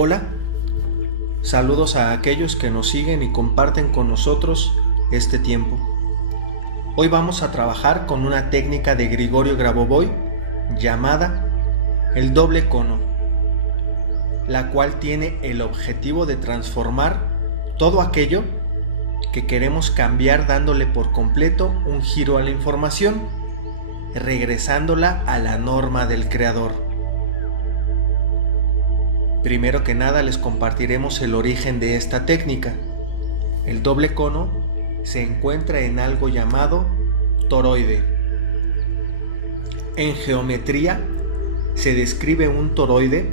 Hola, saludos a aquellos que nos siguen y comparten con nosotros este tiempo. Hoy vamos a trabajar con una técnica de Grigorio Grabovoi llamada el doble cono, la cual tiene el objetivo de transformar todo aquello que queremos cambiar dándole por completo un giro a la información, regresándola a la norma del creador. Primero que nada les compartiremos el origen de esta técnica. El doble cono se encuentra en algo llamado toroide. En geometría se describe un toroide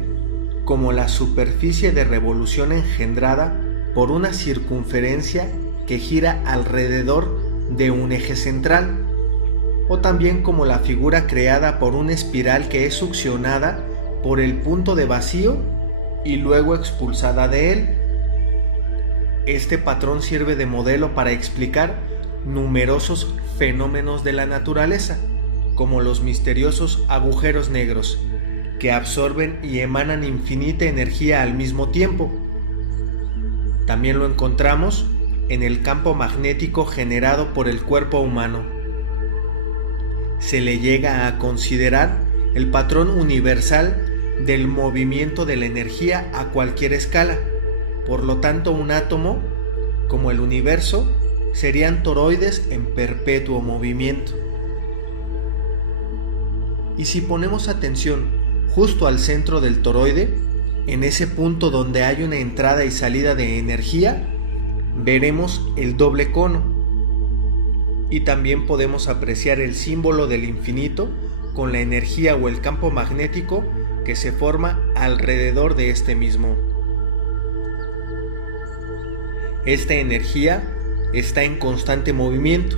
como la superficie de revolución engendrada por una circunferencia que gira alrededor de un eje central, o también como la figura creada por una espiral que es succionada por el punto de vacío y luego expulsada de él. Este patrón sirve de modelo para explicar numerosos fenómenos de la naturaleza, como los misteriosos agujeros negros, que absorben y emanan infinita energía al mismo tiempo. También lo encontramos en el campo magnético generado por el cuerpo humano. Se le llega a considerar el patrón universal del movimiento de la energía a cualquier escala. Por lo tanto, un átomo, como el universo, serían toroides en perpetuo movimiento. Y si ponemos atención justo al centro del toroide, en ese punto donde hay una entrada y salida de energía, veremos el doble cono. Y también podemos apreciar el símbolo del infinito con la energía o el campo magnético que se forma alrededor de este mismo. Esta energía está en constante movimiento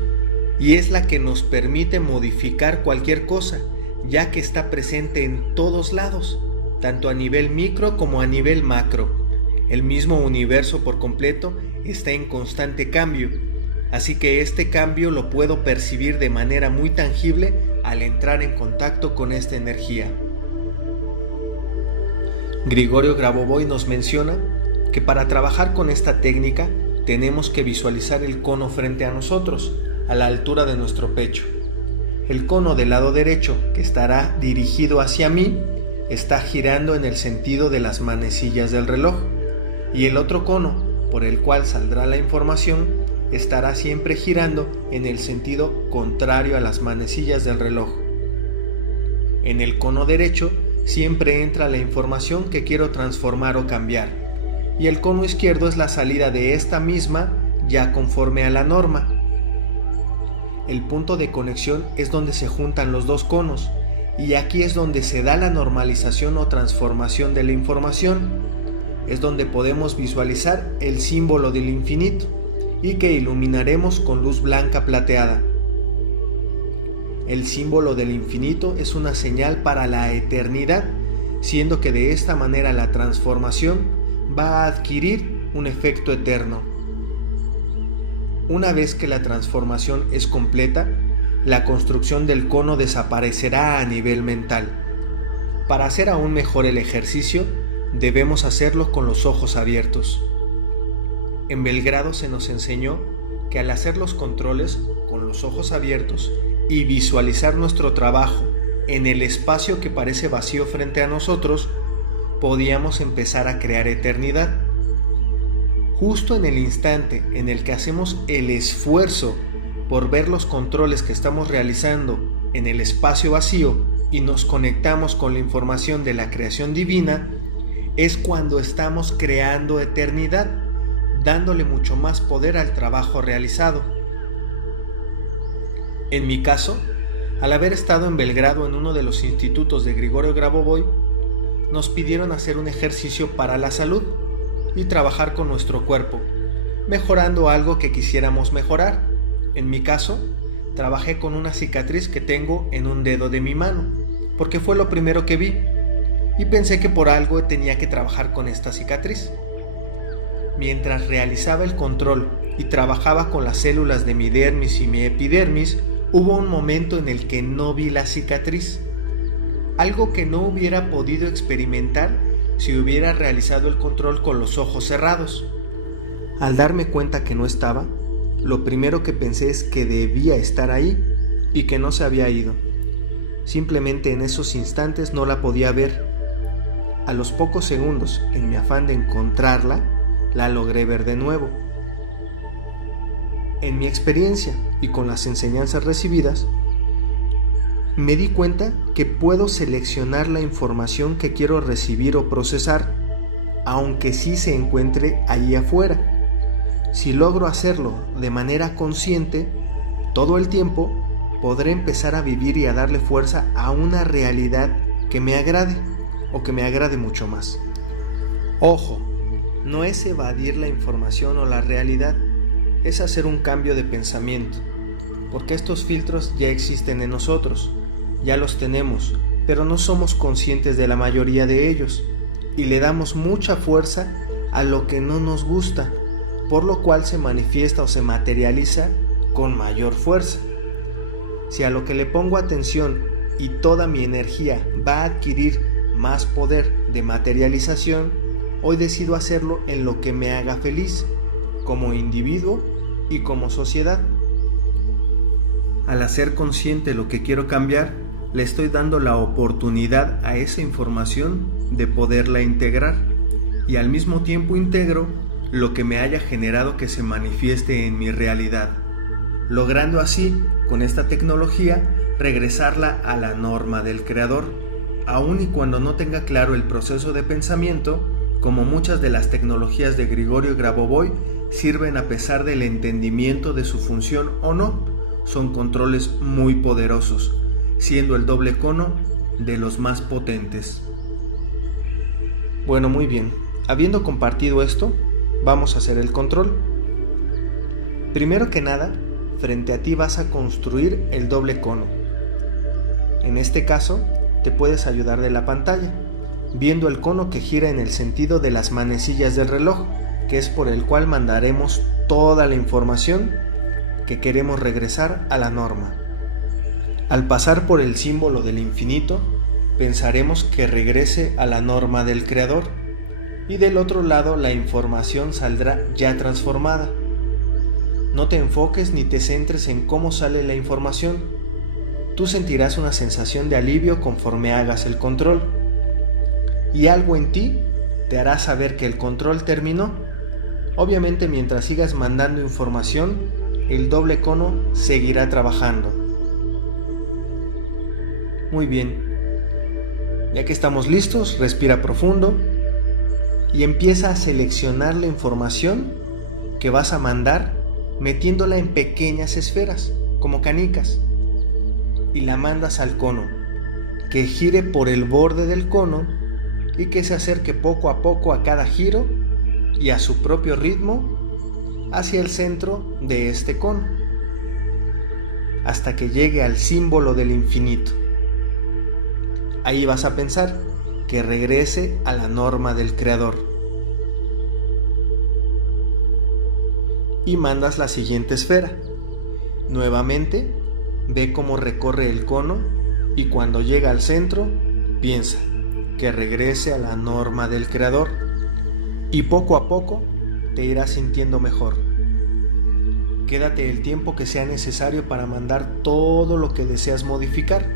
y es la que nos permite modificar cualquier cosa, ya que está presente en todos lados, tanto a nivel micro como a nivel macro. El mismo universo por completo está en constante cambio, así que este cambio lo puedo percibir de manera muy tangible al entrar en contacto con esta energía. Grigorio Grabovoi nos menciona que para trabajar con esta técnica tenemos que visualizar el cono frente a nosotros, a la altura de nuestro pecho. El cono del lado derecho, que estará dirigido hacia mí, está girando en el sentido de las manecillas del reloj, y el otro cono, por el cual saldrá la información, estará siempre girando en el sentido contrario a las manecillas del reloj. En el cono derecho siempre entra la información que quiero transformar o cambiar, y el cono izquierdo es la salida de esta misma ya conforme a la norma. El punto de conexión es donde se juntan los dos conos, y aquí es donde se da la normalización o transformación de la información. Es donde podemos visualizar el símbolo del infinito, y que iluminaremos con luz blanca plateada. El símbolo del infinito es una señal para la eternidad, siendo que de esta manera la transformación va a adquirir un efecto eterno. Una vez que la transformación es completa, la construcción del cono desaparecerá a nivel mental. Para hacer aún mejor el ejercicio, debemos hacerlo con los ojos abiertos. En Belgrado se nos enseñó que al hacer los controles con los ojos abiertos y visualizar nuestro trabajo en el espacio que parece vacío frente a nosotros, podíamos empezar a crear eternidad. Justo en el instante en el que hacemos el esfuerzo por ver los controles que estamos realizando en el espacio vacío y nos conectamos con la información de la creación divina, es cuando estamos creando eternidad, dándole mucho más poder al trabajo realizado. En mi caso, al haber estado en Belgrado en uno de los institutos de Grigorio Grabovoi, nos pidieron hacer un ejercicio para la salud y trabajar con nuestro cuerpo, mejorando algo que quisiéramos mejorar. En mi caso, trabajé con una cicatriz que tengo en un dedo de mi mano, porque fue lo primero que vi, y pensé que por algo tenía que trabajar con esta cicatriz. Mientras realizaba el control y trabajaba con las células de mi dermis y mi epidermis, hubo un momento en el que no vi la cicatriz, algo que no hubiera podido experimentar si hubiera realizado el control con los ojos cerrados. Al darme cuenta que no estaba, lo primero que pensé es que debía estar ahí y que no se había ido. Simplemente en esos instantes no la podía ver. A los pocos segundos, en mi afán de encontrarla, la logré ver de nuevo. En mi experiencia y con las enseñanzas recibidas, me di cuenta que puedo seleccionar la información que quiero recibir o procesar, aunque sí se encuentre allí afuera. Si logro hacerlo de manera consciente, todo el tiempo podré empezar a vivir y a darle fuerza a una realidad que me agrade o que me agrade mucho más. Ojo, no es evadir la información o la realidad, es hacer un cambio de pensamiento, porque estos filtros ya existen en nosotros, ya los tenemos, pero no somos conscientes de la mayoría de ellos y le damos mucha fuerza a lo que no nos gusta, por lo cual se manifiesta o se materializa con mayor fuerza. Si a lo que le pongo atención y toda mi energía va a adquirir más poder de materialización, hoy decido hacerlo en lo que me haga feliz, como individuo y como sociedad. Al hacer consciente lo que quiero cambiar, le estoy dando la oportunidad a esa información de poderla integrar, y al mismo tiempo integro lo que me haya generado que se manifieste en mi realidad, logrando así, con esta tecnología, regresarla a la norma del creador, aun y cuando no tenga claro el proceso de pensamiento, como muchas de las tecnologías de Grigorio Grabovoi sirven a pesar del entendimiento de su función o no. Son controles muy poderosos, siendo el doble cono de los más potentes. Bueno, muy bien. Habiendo compartido esto, vamos a hacer el control. Primero que nada, frente a ti vas a construir el doble cono. En este caso, te puedes ayudar de la pantalla, viendo el cono que gira en el sentido de las manecillas del reloj, que es por el cual mandaremos toda la información que queremos regresar a la norma. Al pasar por el símbolo del infinito, pensaremos que regrese a la norma del creador, y del otro lado la información saldrá ya transformada. No te enfoques ni te centres en cómo sale la información. Tú sentirás una sensación de alivio conforme hagas el control, y algo en ti te hará saber que el control terminó. Obviamente, mientras sigas mandando información, el doble cono seguirá trabajando. Muy bien. Ya que estamos listos, respira profundo y empieza a seleccionar la información que vas a mandar, metiéndola en pequeñas esferas, como canicas, y la mandas al cono, que gire por el borde del cono y que se acerque poco a poco a cada giro y a su propio ritmo hacia el centro de este cono, hasta que llegue al símbolo del infinito. Ahí vas a pensar que regrese a la norma del creador. Y mandas la siguiente esfera. Nuevamente, ve cómo recorre el cono y cuando llega al centro, piensa que regrese a la norma del creador. Y poco a poco te irás sintiendo mejor. Quédate el tiempo que sea necesario para mandar todo lo que deseas modificar.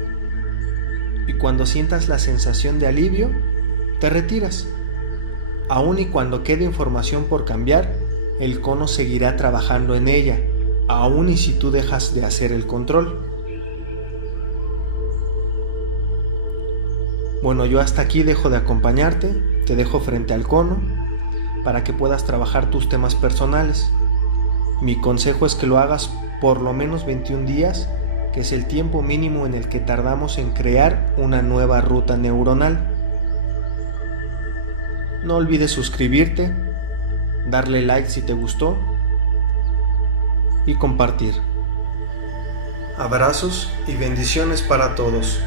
Y cuando sientas la sensación de alivio, te retiras. Aun y cuando quede información por cambiar, el cono seguirá trabajando en ella, aun y si tú dejas de hacer el control. Bueno, yo hasta aquí dejo de acompañarte, te dejo frente al cono para que puedas trabajar tus temas personales. Mi consejo es que lo hagas por lo menos 21 días, que es el tiempo mínimo en el que tardamos en crear una nueva ruta neuronal. No olvides suscribirte, darle like si te gustó y compartir. Abrazos y bendiciones para todos.